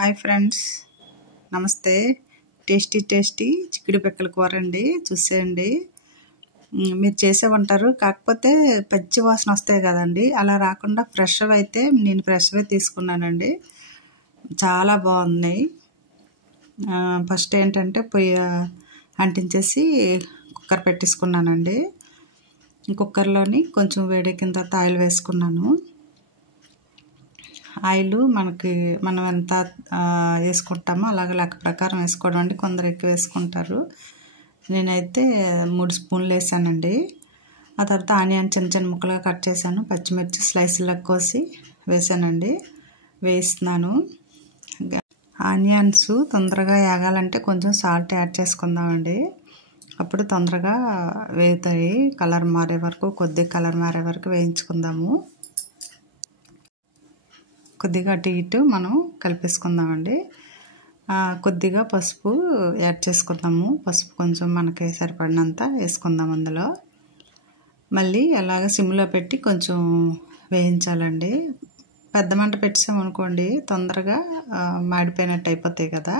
Hi friends, నమస్తే. Tasty చిక్కుడు పిక్కల కూర అండి. చూసేయండి. మీరు చేసే ఉంటారు, కాకపోతే పచ్చి వాసన వస్తాయి కదండి. అలా రాకుండా ఫ్రెష్గా అయితే నేను ఫ్రెష్గా తీసుకున్నానండి. చాలా బాగున్నాయి. ఫస్ట్ ఏంటంటే పొయ్యి అంటించేసి కుక్కర్ పెట్టేసుకున్నానండి. కుక్కర్లోని కొంచెం వేడెక్కిన తర్వాత ఆయిల్ వేసుకున్నాను. ఆయిల్ మనం ఎంత వేసుకుంటామో అలాగే లెక్క ప్రకారం వేసుకోవడం అండి. కొందరు ఎక్కువ వేసుకుంటారు. నేనైతే 3 స్పూన్లు వేసానండి. ఆ తర్వాత ఆనియన్ చిన్న ముక్కలుగా కట్ చేశాను. పచ్చిమిర్చి స్లైస్లా కోసి వేసానండి. వేస్తున్నాను. ఆనియన్స్ తొందరగా వేగాలంటే కొంచెం సాల్ట్ యాడ్ చేసుకుందామండి. అప్పుడు తొందరగా వేగుతాయి. కలర్ మారే వరకు వేయించుకుందాము. కొద్దిగా అటు ఇటు మనం కలిపేసుకుందామండి. కొద్దిగా పసుపు యాడ్ చేసుకుందాము. పసుపు కొంచెం మనకి సరిపడినంత వేసుకుందాం అందులో. మళ్ళీ అలాగ సిమ్లో పెట్టి కొంచెం వేయించాలండి. పెద్ద మంట పెట్టామనుకోండి తొందరగా మాడిపోయినట్టు అయిపోతాయి కదా.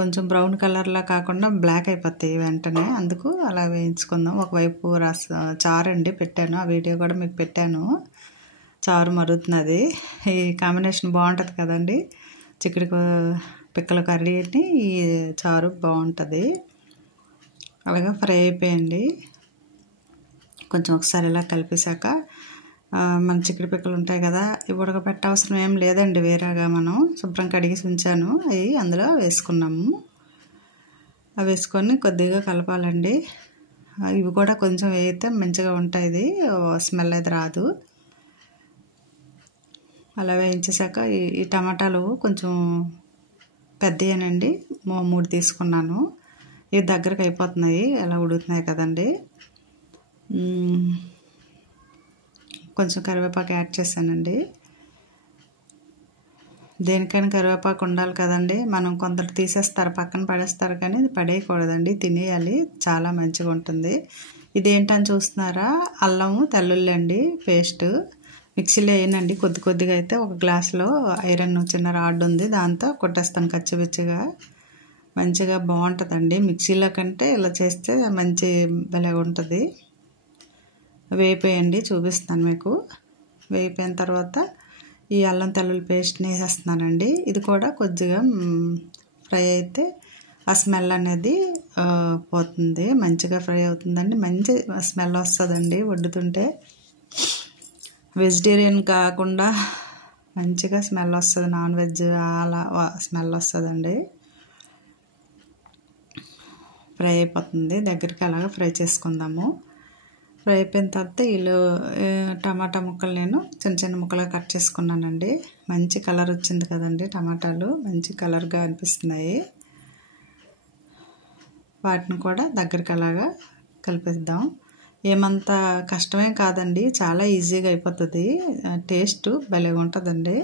కొంచెం బ్రౌన్ కలర్లా కాకుండా బ్లాక్ అయిపోతాయి వెంటనే. అందుకు అలా వేయించుకుందాం. ఒకవైపు చారు అండి పెట్టాను. ఆ వీడియో కూడా మీకు పెట్టాను. చారు మరుగుతున్నది. ఈ కాంబినేషన్ బాగుంటుంది కదండి. చిక్కుడు పిక్కల కర్రీని ఈ చారు బాగుంటుంది. అలాగే ఫ్రై అయిపోయండి. కొంచెం ఒకసారి ఇలా కలిపేశాక మన చిక్కుడు పిక్కలు ఉంటాయి కదా, ఇవి ఉడకబెట్టవసరం ఏం లేదండి. వేరేగా మనం శుభ్రం కడిగేసి ఉంచాను. అవి అందులో వేసుకున్నాము. అవి వేసుకొని కొద్దిగా కలపాలండి. ఇవి కూడా కొంచెం వేయితే మంచిగా ఉంటుంది. స్మెల్ అయితే రాదు. అలా వేయించేసాక ఈ టమాటాలు కొంచెం పెద్దయేనండి. 3 తీసుకున్నాను. ఇవి దగ్గరకు అయిపోతున్నాయి, అలా ఉడుకుతున్నాయి కదండి. కొంచెం కరివేపాకు యాడ్ చేశానండి. దేనికైనా కరివేపాకు ఉండాలి కదండి. మనం కొందరు తీసేస్తారు, పక్కన పడేస్తారు, కానీ ఇది పడేయకూడదండి, తినేయాలి. చాలా మంచిగా ఉంటుంది. ఇదేంటని చూస్తున్నారా? అల్లము తెల్లుల్లి అండి పేస్ట్. మిక్సీలో వేయనండి. కొద్దిగా అయితే ఒక గ్లాసులో ఐరన్ చిన్న రాడ్ ఉంది, దాంతో కొట్టేస్తాను కచ్చిపిచ్చిగా. మంచిగా బాగుంటుందండి. మిక్సీలో కంటే ఇలా చేస్తే మంచి భలే ఉంటుంది. వేయిపోయండి, చూపిస్తాను మీకు. వేయిపోయిన తర్వాత ఈ అల్లం తెల్లుల్లి పేస్ట్ని వేసేస్తున్నానండి. ఇది కూడా కొద్దిగా ఫ్రై అయితే ఆ స్మెల్ అనేది పోతుంది. మంచిగా ఫ్రై అవుతుందండి. మంచి స్మెల్ వస్తుందండి వండుతుంటే. వెజిటేరియన్ కాకుండా మంచిగా స్మెల్ వస్తుంది. నాన్ వెజ్ అలా స్మెల్ వస్తుందండి. ఫ్రై అయిపోతుంది. దగ్గరికి అలాగా ఫ్రై చేసుకుందాము. ఫ్రై అయిపోయిన తర్వాత టమాటా ముక్కలు నేను చిన్న ముక్కలుగా కట్ చేసుకున్నానండి. మంచి కలర్ వచ్చింది కదండి. టమాటాలు మంచి కలర్గా అనిపిస్తున్నాయి. వాటిని కూడా దగ్గరికి అలాగా కలిపేద్దాం. ఏమంత కష్టమేం కాదండి, చాలా ఈజీగా అయిపోతుంది. టేస్ట్ భలే ఉంటుందండి.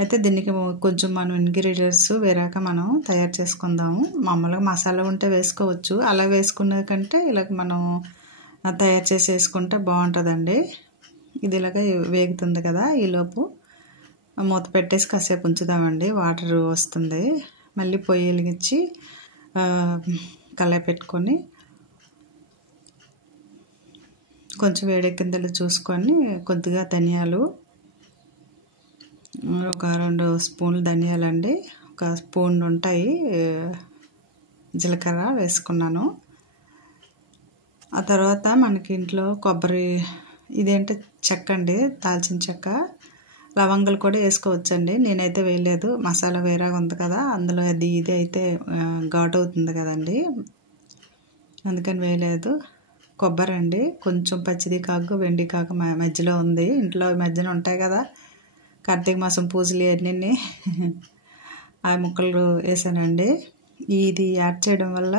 అయితే దీనికి కొంచెం మనం ఇంగ్రీడియంట్స్ వేరాక మనం తయారు చేసుకుందాము. మామూలుగా మసాలా ఉంటే వేసుకోవచ్చు. అలా వేసుకునే కంటే ఇలాగ మనం తయారు చేసి వేసుకుంటే బాగుంటుందండి. ఇది ఇలాగ వేగుతుంది కదా, ఈలోపు మూత పెట్టేసి కాసేపు ఉంచుదామండి. వాటర్ వస్తుంది. మళ్ళీ పొయ్యి వెలిగించి కళాయి పెట్టుకొని కొంచెం వేడెక్కిందలో చూసుకొని కొద్దిగా ధనియాలు, ఒక 2 స్పూన్లు ధనియాలండి, ఒక స్పూన్ ఉంటాయి జీలకర్ర వేసుకున్నాను. ఆ తర్వాత మనకి ఇంట్లో కొబ్బరి, ఇదేంటి చెక్క అండి, దాల్చిన చెక్క, లవంగాలు కూడా వేసుకోవచ్చండి. నేనైతే వేయలేదు. మసాలా వేరేగా ఉంది కదా, అందులో ఇది అయితే ఘాటు అవుతుంది కదండి, అందుకని వేయలేదు. కొబ్బరి అండి, కొంచెం పచ్చిది కాకు వెండి కాకు మధ్యలో ఉంది. ఇంట్లో మధ్యన ఉంటాయి కదా, కార్తీక మాసం పూజలు అన్నీ ఆ ముక్కలు వేసానండి. ఇది యాడ్ చేయడం వల్ల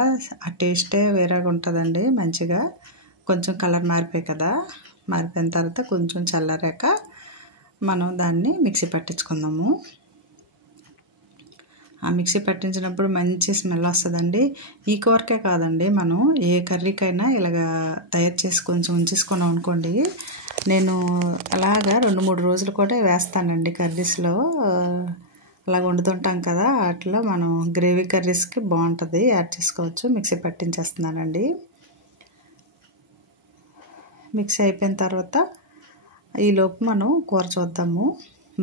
ఆ టేస్టే వేరేగా ఉంటుందండి. మంచిగా కొంచెం కలర్ మారిపోయిన తర్వాత కొంచెం చల్లారాక మనం దాన్ని మిక్సీ పట్టించుకుందాము. ఆ మిక్సీ పట్టించినప్పుడు మంచి స్మెల్ వస్తుందండి. ఈ కూరకే కాదండి, మనం ఏ కర్రీకైనా ఇలాగ తయారు చేసి కొంచెం ఉంచేసుకున్నాం అనుకోండి. నేను అలాగా 2-3 రోజులు కూడా వేస్తానండి కర్రీస్లో. అలా వండుతుంటాం కదా, అట్లా మనం గ్రేవీ కర్రీస్కి బాగుంటుంది, యాడ్ చేసుకోవచ్చు. మిక్సీ పట్టించేస్తున్నానండి. మిక్సీ అయిపోయిన తర్వాత ఈలోపు మనం కూర చూద్దాము.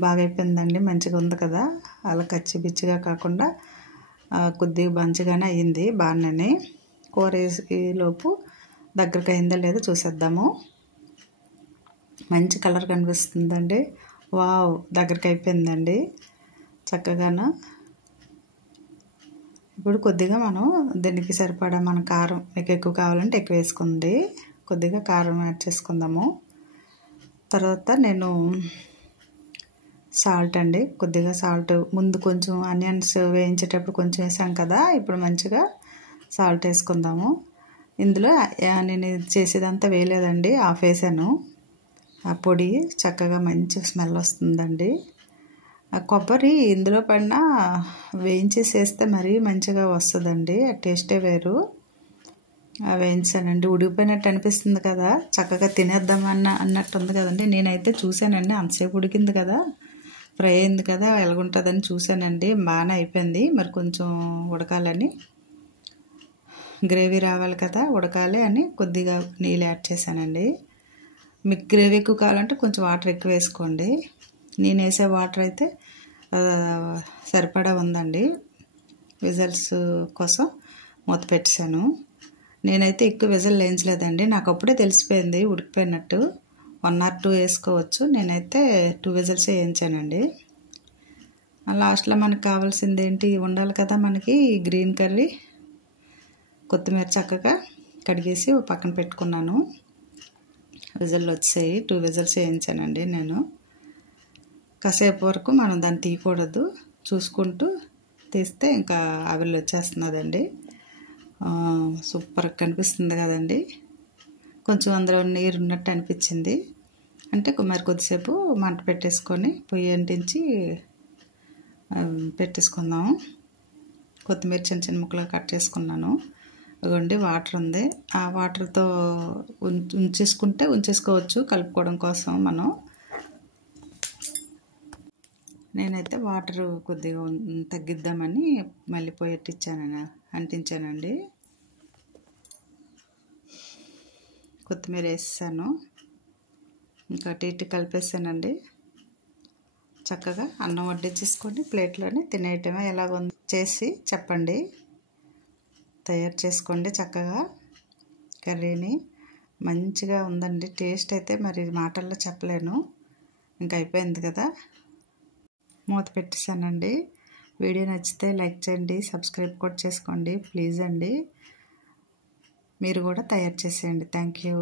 బాగా అయిపోయిందండి, మంచిగా ఉంది కదా, అలా కచ్చి బిచ్చిగా కాకుండా కొద్దిగా మంచిగానే అయ్యింది. బాగానే కూర ఈలోపు దగ్గరికి అయిందో లేదో చూసేద్దాము. మంచి కలర్ కనిపిస్తుందండి. వావ్, దగ్గరికి అయిపోయిందండి చక్కగాను. ఇప్పుడు కొద్దిగా మనం దీనికి సరిపడా మన కారం, మీకు ఎక్కువ కావాలంటే ఎక్కువ వేసుకోండి. కొద్దిగా కారం యాడ్ చేసుకుందాము. తర్వాత నేను సాల్ట్ అండి, కొద్దిగా సాల్ట్ ముందు కొంచెం ఆనియన్స్ వేయించేటప్పుడు కొంచెం వేసాం కదా, ఇప్పుడు మంచిగా సాల్ట్ వేసుకుందాము. ఇందులో నేను చేసేదంతా వేయలేదండి, ఆఫ్ వేసాను. ఆ పొడి చక్కగా మంచి స్మెల్ వస్తుందండి. ఆ కొబ్బరి ఇందులో పడినా వేయించేసేస్తే మరీ మంచిగా వస్తుందండి, ఆ టేస్టే వేరు. వేయించానండి, ఉడికిపోయినట్టు అనిపిస్తుంది కదా, చక్కగా తినేద్దామన్న అన్నట్టు ఉంది కదండి. నేనైతే చూశానండి, అంతసేపు ఉడికింది కదా, ఫ్రై అయింది కదా, ఎలాగుంటుందని చూశానండి. బాగానే అయిపోయింది. మరి కొంచెం ఉడకాలని, గ్రేవీ రావాలి కదా, ఉడకాలి అని కొద్దిగా నీళ్ళు యాడ్ చేశానండి. మీకు గ్రేవీ ఎక్కువ కావాలంటే కొంచెం వాటర్ ఎక్కువ వేసుకోండి. నేను వేసే వాటర్ అయితే సరిపడా ఉందండి. విజిల్స్ కోసం మూత పెట్టేశాను. నేనైతే ఎక్కువ విజిల్ వేయించలేదండి, నాకు అప్పుడే తెలిసిపోయింది ఉడికిపోయినట్టు. 1 or 2 వేసుకోవచ్చు, నేనైతే 2 విజిల్స్ వేయించానండి. లాస్ట్లో మనకు కావాల్సింది ఏంటి ఉండాలి కదా మనకి, గ్రీన్ కర్రీ. కొత్తిమీర చక్కగా కడిగేసి పక్కన పెట్టుకున్నాను. విజిల్ వచ్చాయి, 2 విజిల్స్ వేయించానండి నేను. కాసేపు వరకు మనం దాన్ని తీయకూడదు, చూసుకుంటూ తీస్తే ఇంకా ఆవిరి వచ్చేస్తున్నదండి. సూపర్గా కనిపిస్తుంది కదండి. కొంచెం అందులో నీరు ఉన్నట్టు అనిపించింది. అంటే మరి కొద్దిసేపు మంట పెట్టేసుకొని పొయ్యి అంటించి పెట్టేసుకుందాము. కొత్తిమీర చిన్న చిన్న ముక్కలుగా కట్ చేసుకున్నాను. ఇదిగోండి వాటర్ ఉంది, ఆ వాటర్తో ఉంచేసుకోవచ్చు కలుపుకోవడం కోసం మనం. నేనైతే వాటర్ కొద్దిగా తగ్గిద్దామని మళ్ళీ పొయ్యి అంటించానండి. కొత్తిమీర వేసాను, ఇంకా ఇటు కలిపేసానండి. చక్కగా అన్నం వడ్డించేసుకొని ప్లేట్లోనే తినేయటమే. ఎలాగో చేసి చెప్పండి, తయారు చేసుకోండి చక్కగా కర్రీని. మంచిగా ఉందండి, టేస్ట్ అయితే మరి మాటల్లో చెప్పలేను. ఇంకా అయిపోయింది కదా, మూత పెట్టేశానండి. వీడియో నచ్చితే లైక్ చేయండి, సబ్స్క్రైబ్ కూడా చేసుకోండి ప్లీజ్ అండి. మీరు కూడా తయారు చేసేయండి. Thank you.